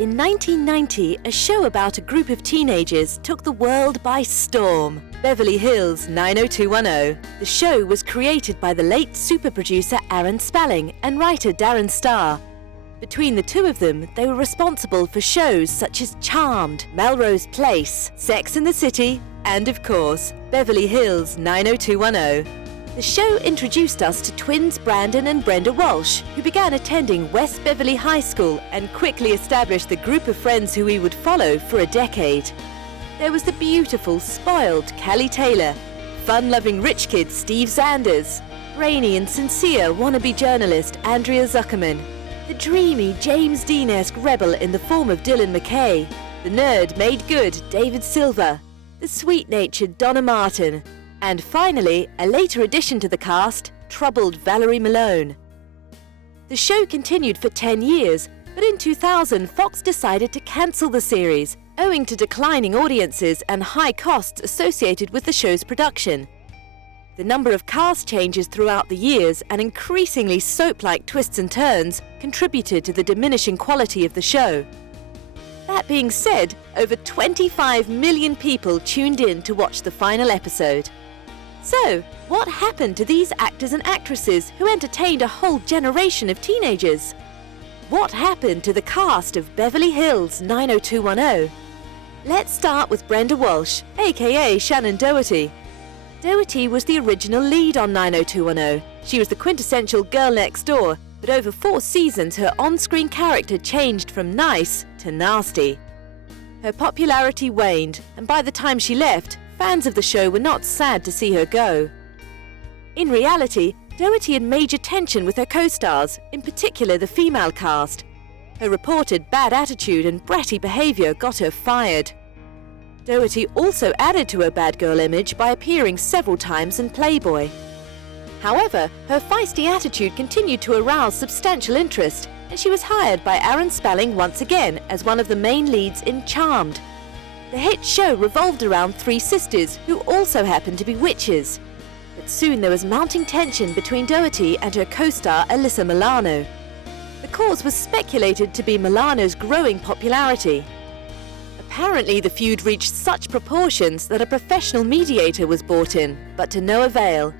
In 1990, a show about a group of teenagers took the world by storm. Beverly Hills 90210. The show was created by the late super producer Tori Spelling and writer Darren Star. Between the two of them, they were responsible for shows such as Charmed, Melrose Place, Sex and the City, and of course, Beverly Hills 90210. The show introduced us to twins Brandon and Brenda Walsh, who began attending West Beverly High School and quickly established the group of friends who we would follow for a decade. There was the beautiful, spoiled Callie Taylor, fun-loving rich kid Steve Sanders, brainy and sincere wannabe journalist Andrea Zuckerman, the dreamy James Dean-esque rebel in the form of Dylan McKay, the nerd made good David Silver, the sweet-natured Donna Martin, and finally, a later addition to the cast, troubled Valerie Malone. The show continued for 10 years, but in 2000, Fox decided to cancel the series, owing to declining audiences and high costs associated with the show's production. The number of cast changes throughout the years and increasingly soap-like twists and turns contributed to the diminishing quality of the show. That being said, over 25 million people tuned in to watch the final episode. So, what happened to these actors and actresses who entertained a whole generation of teenagers? What happened to the cast of Beverly Hills 90210? Let's start with Brenda Walsh, aka Shannen Doherty. Doherty was the original lead on 90210. She was the quintessential girl next door, but over 4 seasons her on-screen character changed from nice to nasty. Her popularity waned, and by the time she left, fans of the show were not sad to see her go. In reality, Doherty had major tension with her co-stars, in particular the female cast. Her reported bad attitude and bratty behaviour got her fired. Doherty also added to her bad girl image by appearing several times in Playboy. However, her feisty attitude continued to arouse substantial interest, and she was hired by Tori Spelling once again as one of the main leads in Charmed. The hit show revolved around 3 sisters who also happened to be witches. But soon there was mounting tension between Doherty and her co-star Alyssa Milano. The cause was speculated to be Milano's growing popularity. Apparently the feud reached such proportions that a professional mediator was brought in, but to no avail.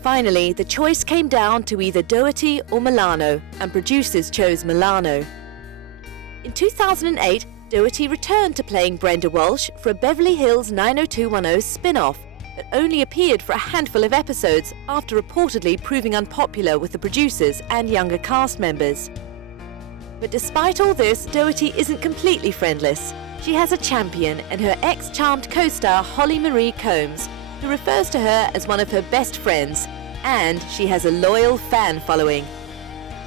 Finally, the choice came down to either Doherty or Milano, and producers chose Milano. In 2008, Doherty returned to playing Brenda Walsh for a Beverly Hills 90210 spin-off, but only appeared for a handful of episodes after reportedly proving unpopular with the producers and younger cast members. But despite all this, Doherty isn't completely friendless. She has a champion in her ex-Charmed co-star Holly Marie Combs, who refers to her as one of her best friends, and she has a loyal fan following.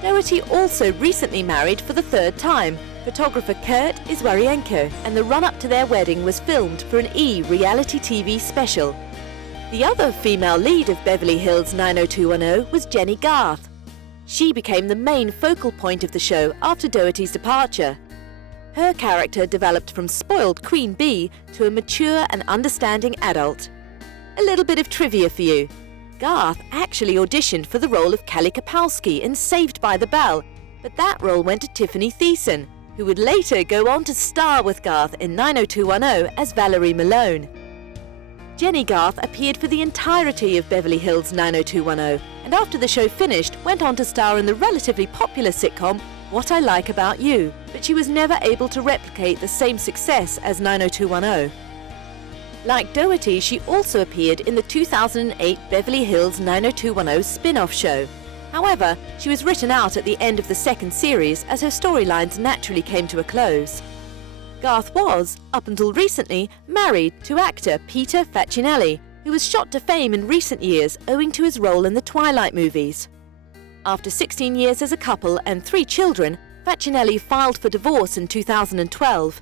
Doherty also recently married for the 3rd time, photographer Kurt Iswarienko, and the run-up to their wedding was filmed for an E! Reality TV special. The other female lead of Beverly Hills 90210 was Jennie Garth. She became the main focal point of the show after Doherty's departure. Her character developed from spoiled Queen Bee to a mature and understanding adult. A little bit of trivia for you. Garth actually auditioned for the role of Kelly Kapowski in Saved by the Bell, but that role went to Tiffani Thiessen, who would later go on to star with Garth in 90210 as Valerie Malone. Jennie Garth appeared for the entirety of Beverly Hills 90210, and after the show finished, went on to star in the relatively popular sitcom What I Like About You, but she was never able to replicate the same success as 90210. Like Doherty, she also appeared in the 2008 Beverly Hills 90210 spin-off show. However, she was written out at the end of the 2nd series as her storylines naturally came to a close. Garth was, up until recently, married to actor Peter Facinelli, who was shot to fame in recent years owing to his role in the Twilight movies. After 16 years as a couple and 3 children, Facinelli filed for divorce in 2012.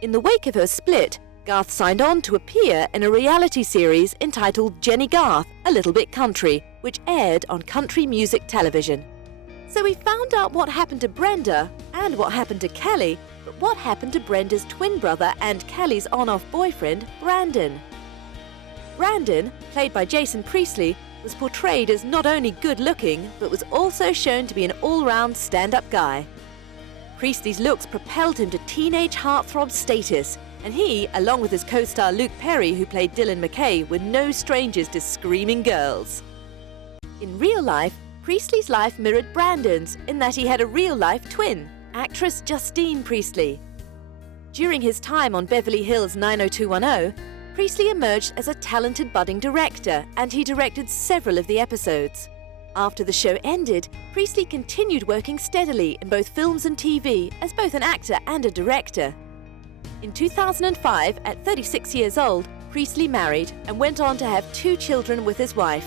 In the wake of her split, Garth signed on to appear in a reality series entitled Jennie Garth, A Little Bit Country, which aired on country music television. So we found out what happened to Brenda and what happened to Kelly, but what happened to Brenda's twin brother and Kelly's on-off boyfriend, Brandon? Brandon, played by Justine Priestley, was portrayed as not only good-looking, but was also shown to be an all-round stand-up guy. Priestley's looks propelled him to teenage heartthrob status, and he, along with his co-star Luke Perry, who played Dylan McKay, were no strangers to screaming girls. In real life, Priestley's life mirrored Brandon's in that he had a real-life twin, actress Justine Priestley. During his time on Beverly Hills 90210, Priestley emerged as a talented budding director, and he directed several of the episodes. After the show ended, Priestley continued working steadily in both films and TV as both an actor and a director. In 2005, at 36 years old, Priestley married and went on to have 2 children with his wife.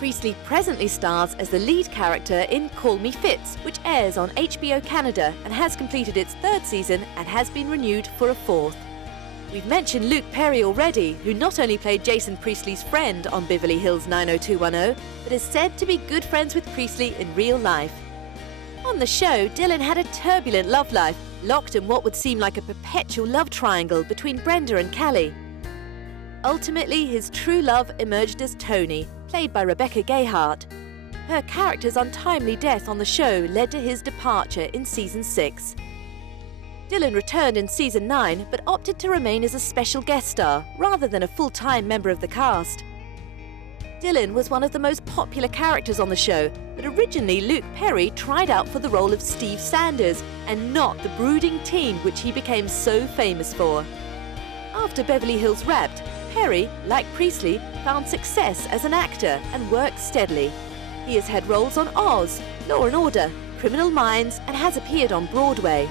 Priestley presently stars as the lead character in Call Me Fitz, which airs on HBO Canada and has completed its 3rd season and has been renewed for a 4th. We've mentioned Luke Perry already, who not only played Jason Priestley's friend on Beverly Hills 90210, but is said to be good friends with Priestley in real life. On the show, Dylan had a turbulent love life, locked in what would seem like a perpetual love triangle between Brenda and Callie. Ultimately, his true love emerged as Tony, played by Rebecca Gayheart. Her character's untimely death on the show led to his departure in Season 6. Dylan returned in Season 9, but opted to remain as a special guest star, rather than a full-time member of the cast. Dylan was one of the most popular characters on the show, but originally Luke Perry tried out for the role of Steve Sanders, and not the brooding teen which he became so famous for. After Beverly Hills wrapped, Perry, like Priestley, found success as an actor and worked steadily. He has had roles on Oz, Law & Order, Criminal Minds, and has appeared on Broadway.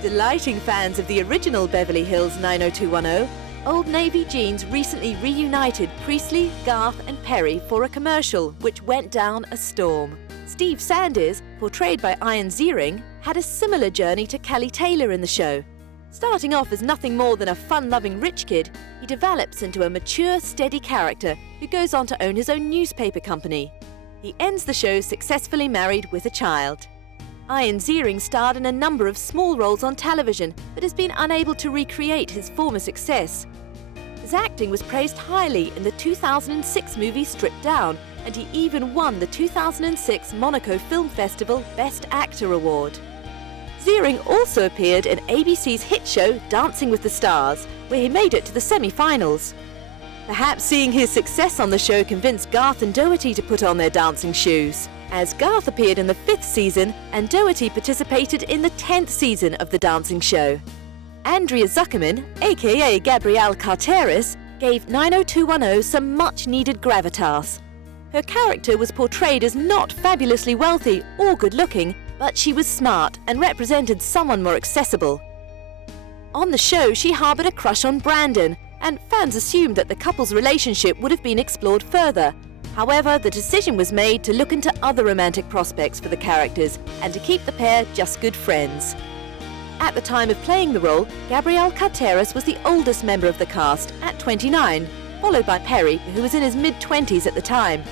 Delighting fans of the original Beverly Hills 90210, Old Navy Jeans recently reunited Priestley, Garth and Perry for a commercial which went down a storm. Steve Sanders, portrayed by Ian Ziering, had a similar journey to Kelly Taylor in the show. Starting off as nothing more than a fun-loving rich kid, he develops into a mature, steady character who goes on to own his own newspaper company. He ends the show successfully married with a child. Ian Ziering starred in a number of small roles on television, but has been unable to recreate his former success. His acting was praised highly in the 2006 movie Stripped Down, and he even won the 2006 Monaco Film Festival Best Actor Award. Ziering also appeared in ABC's hit show Dancing with the Stars, where he made it to the semi-finals. Perhaps seeing his success on the show convinced Garth and Doherty to put on their dancing shoes, as Garth appeared in the 5th season and Doherty participated in the 10th season of the dancing show. Andrea Zuckerman, aka Gabrielle Carteris, gave 90210 some much-needed gravitas. Her character was portrayed as not fabulously wealthy or good-looking, but she was smart and represented someone more accessible. On the show, she harbored a crush on Brandon, and fans assumed that the couple's relationship would have been explored further. However, the decision was made to look into other romantic prospects for the characters and to keep the pair just good friends. At the time of playing the role, Gabrielle Carteris was the oldest member of the cast at 29, followed by Perry, who was in his mid-20s at the time.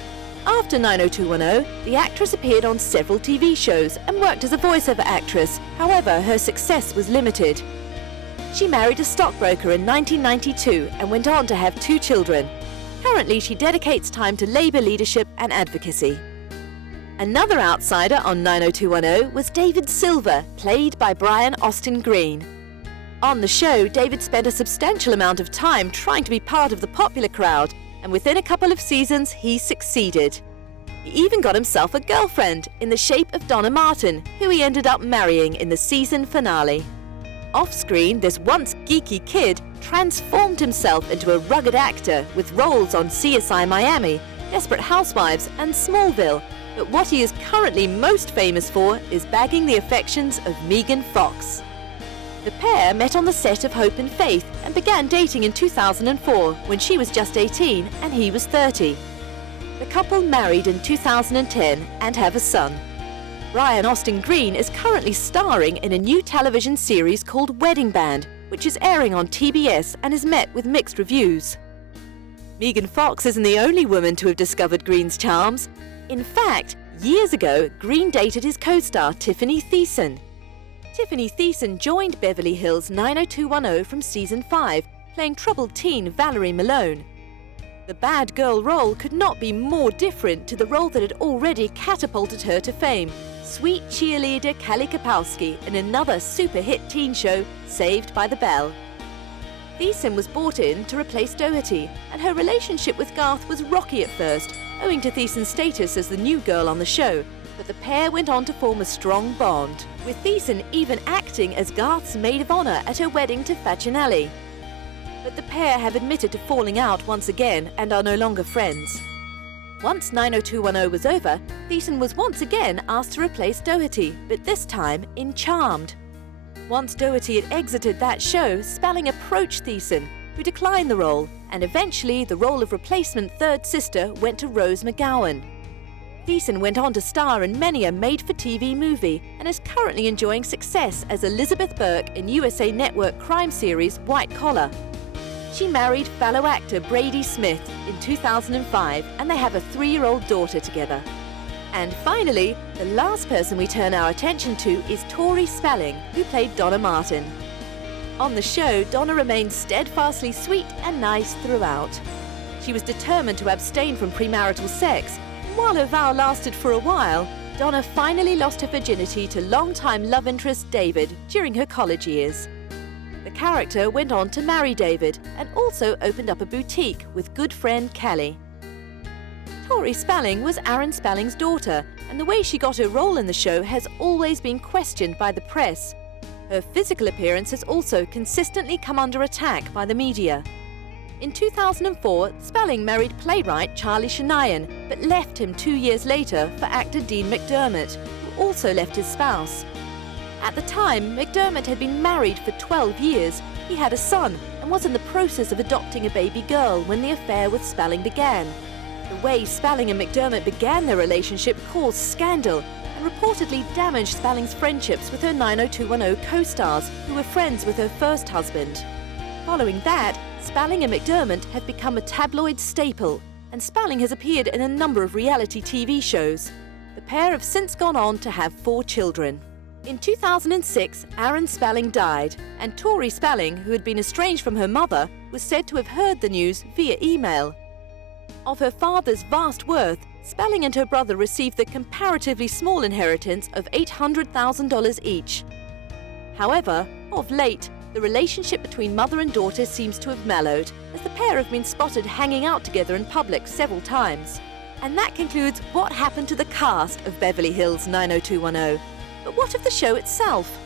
After 90210, the actress appeared on several TV shows and worked as a voiceover actress. However, her success was limited. She married a stockbroker in 1992 and went on to have 2 children. Currently, she dedicates time to Labour leadership and advocacy. Another outsider on 90210 was David Silver, played by Brian Austin Green. On the show, David spent a substantial amount of time trying to be part of the popular crowd, and within a couple of seasons, he succeeded. He even got himself a girlfriend in the shape of Donna Martin, who he ended up marrying in the season finale. Off-screen, this once geeky kid transformed himself into a rugged actor with roles on CSI Miami, Desperate Housewives and Smallville, but what he is currently most famous for is bagging the affections of Megan Fox. The pair met on the set of Hope and Faith and began dating in 2004 when she was just 18 and he was 30. The couple married in 2010 and have a son. Brian Austin Green is currently starring in a new television series called Wedding Band, which is airing on TBS and is met with mixed reviews. Megan Fox isn't the only woman to have discovered Green's charms. In fact, years ago, Green dated his co-star Tiffani Thiessen. Tiffani Thiessen joined Beverly Hills 90210 from Season 5, playing troubled teen Valerie Malone. The bad girl role could not be more different to the role that had already catapulted her to fame, sweet cheerleader Kelly Kapowski in another super hit teen show, Saved by the Bell. Thiessen was brought in to replace Doherty, and her relationship with Garth was rocky at first, owing to Thiessen's status as the new girl on the show, but the pair went on to form a strong bond, with Thiessen even acting as Garth's maid of honor at her wedding to Facinelli. But the pair have admitted to falling out once again and are no longer friends. Once 90210 was over, Thiessen was once again asked to replace Doherty, but this time in Charmed. Once Doherty had exited that show, Spelling approached Thiessen, who declined the role, and eventually the role of replacement third sister went to Rose McGowan. Thiessen went on to star in many a made-for-TV movie and is currently enjoying success as Elizabeth Burke in USA Network crime series White Collar. She married fellow actor Brady Smith in 2005, and they have a 3-year-old daughter together. And finally, the last person we turn our attention to is Tori Spelling, who played Donna Martin. On the show, Donna remained steadfastly sweet and nice throughout. She was determined to abstain from premarital sex, and while her vow lasted for a while, Donna finally lost her virginity to longtime love interest David during her college years. The character went on to marry David and also opened up a boutique with good friend Kelly. Tori Spelling was Aaron Spelling's daughter, and the way she got her role in the show has always been questioned by the press. Her physical appearance has also consistently come under attack by the media. In 2004, Spelling married playwright Charlie Shannen, but left him 2 years later for actor Dean McDermott, who also left his spouse. At the time, McDermott had been married for 12 years. He had a son and was in the process of adopting a baby girl when the affair with Spelling began. The way Spelling and McDermott began their relationship caused scandal and reportedly damaged Spelling's friendships with her 90210 co-stars, who were friends with her first husband. Following that, Spelling and McDermott have become a tabloid staple, and Spelling has appeared in a number of reality TV shows. The pair have since gone on to have 4 children. In 2006, Aaron Spelling died, and Tori Spelling, who had been estranged from her mother, was said to have heard the news via email. Of her father's vast worth, Spelling and her brother received the comparatively small inheritance of $800,000 each. However, of late, the relationship between mother and daughter seems to have mellowed, as the pair have been spotted hanging out together in public several times. And that concludes what happened to the cast of Beverly Hills 90210. But what of the show itself?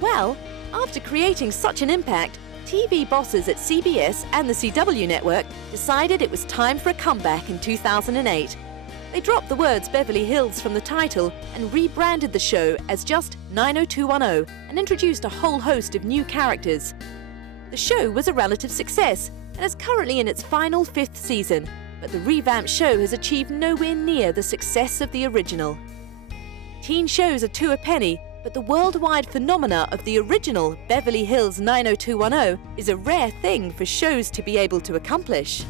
Well, after creating such an impact, TV bosses at CBS and the CW network decided it was time for a comeback in 2008. They dropped the words Beverly Hills from the title and rebranded the show as just 90210 and introduced a whole host of new characters. The show was a relative success and is currently in its final 5th season, but the revamped show has achieved nowhere near the success of the original. Teen shows are 2 a penny, but the worldwide phenomena of the original Beverly Hills 90210 is a rare thing for shows to be able to accomplish.